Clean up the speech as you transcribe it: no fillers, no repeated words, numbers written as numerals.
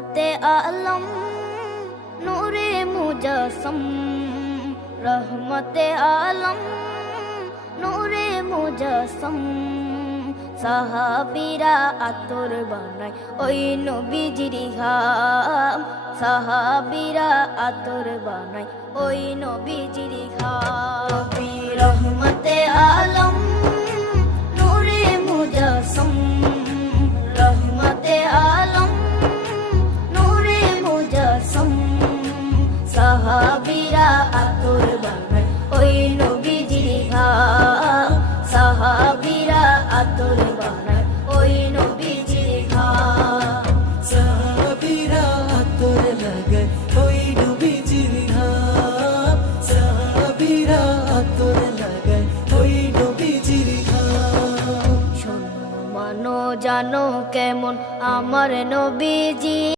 রহমতে আলম নূরে মুজাসম, রহমতে আলম নূরে মুজাসম। সাহাবীরা আতর বানায় ওই নবীজির ঘাম, সাহাবীরা আতর বানায় ওই নবীজির ঘাম। রহমতে আলম নূরে মুজাসম, রহমতে আলম নূরে মুজাসম। সাহাবীরা আতর বানায় ওই নবীজির ঘাম, সাহাবীরা আতর বানায় ওই নবীজির ঘাম। সাহাবীরা আতর লাগায় ওই নবীজির ঘাম, সাহাবীরা আতর লাগায় ওই নবীজির ঘাম। শোনো মানো জানো কেমন আমার নবীজি।